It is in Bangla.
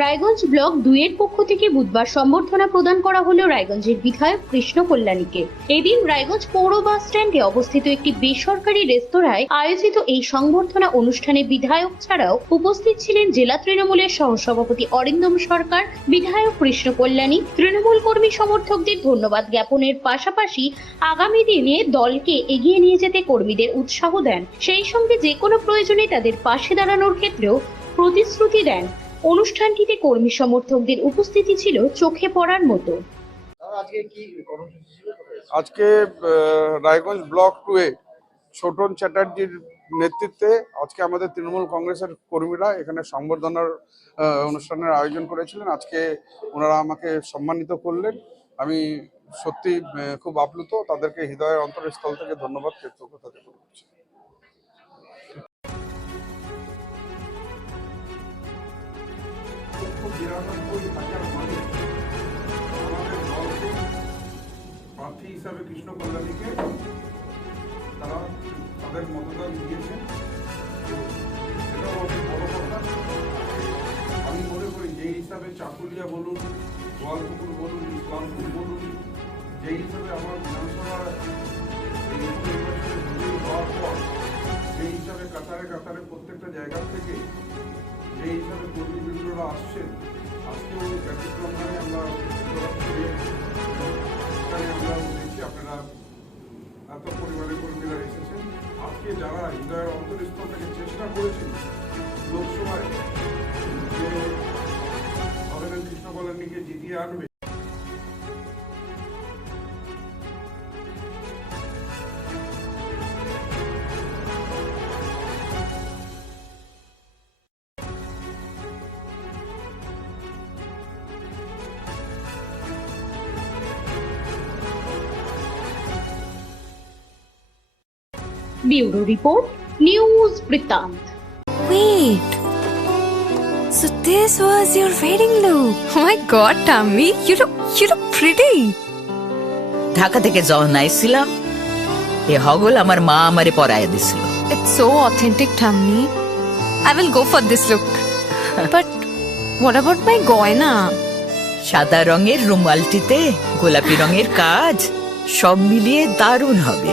রায়গঞ্জ ব্লক দুইয়ের পক্ষ থেকে বুধবার সম্বর্ধনা প্রদান করা হলো রায়গঞ্জের বিধায়ক কৃষ্ণ কল্যাণীকে। এদিন রায়গঞ্জ পৌর বাস স্ট্যান্ডে অবস্থিত একটি বেসরকারি রেস্তোরাঁয় আয়োজিত এই সংবর্ধনা অনুষ্ঠানে বিধায়ক ছাড়াও উপস্থিত ছিলেন জেলা তৃণমূলের সহসভাপতি অরিন্দম সরকার, বিধায়ক কৃষ্ণ কল্যাণী, তৃণমূল কর্মী সমর্থকদের ধন্যবাদ জ্ঞাপনের পাশাপাশি আগামী দিনে দলকে এগিয়ে নিয়ে যেতে কর্মীদের উৎসাহ দেন। সেই সঙ্গে যে কোনো প্রয়োজনে তাদের পাশে দাঁড়ানোর ক্ষেত্রেও প্রতিশ্রুতি দেন। অনুষ্ঠানটিতে কর্মী সমর্থকদের উপস্থিতি ছিল চোখে পড়ার মতো। আজকে Raiganj block two A Chhotan চ্যাটার্জির নেতৃত্বে আজকে আমাদের তৃণমূল কংগ্রেসের কর্মীরা এখানে সংবর্ধনার অনুষ্ঠানের আয়োজন করেছিলেন। আজকে ওনারা আমাকে সম্মানিত করলেন। আমি সত্যি খুব আপ্লুত। তাদেরকে হৃদয়ের অন্তরস্থল থেকে ধন্যবাদ কৃতজ্ঞতা জ্ঞাপন করছি। দলকে প্রার্থী হিসাবে কৃষ্ণ কল্যাণীকে তারা তাদের মতদান দিয়েছেন এটাও আমি মনে করি যে হিসাবে চাকুলিয়া বলুন গোয়ালপুকুর বলুন ইসলামপুর বলুন যে হিসাবে আমার বিধানসভা হওয়ার পর সেই হিসাবে কাতারে কাতারে প্রত্যেকটা জায়গা থেকে যে হিসাবে কর্মীবৃন্দরা আসছেন আজকেও ব্যতিক্রম আমরা আমরা আপনারা এত পরিবারের কর্মীরা এসেছেন আজকে যারা হৃদয়ের অন্তরস্থল থেকে চেষ্টা করেছেন লোকসভায় যে আবেদন কৃষ্ণ কল্যাণীকে জিতিয়ে আনবে ব্যুরো রিপোর্ট নিউজ বৃত্তান্ত Wait. So this was your wedding look. Oh my god, Tammy, you look you look pretty. Dhaka থেকে যখন আইছিলাম এ হগল আমার মা আমারে পরায় দিছিল It's so authentic, Tammy. I will go for this look. but what about my goina? সাদা রঙের রুমালটিতে গোলাপি রঙের কাজ সব মিলিয়ে দারুণ হবে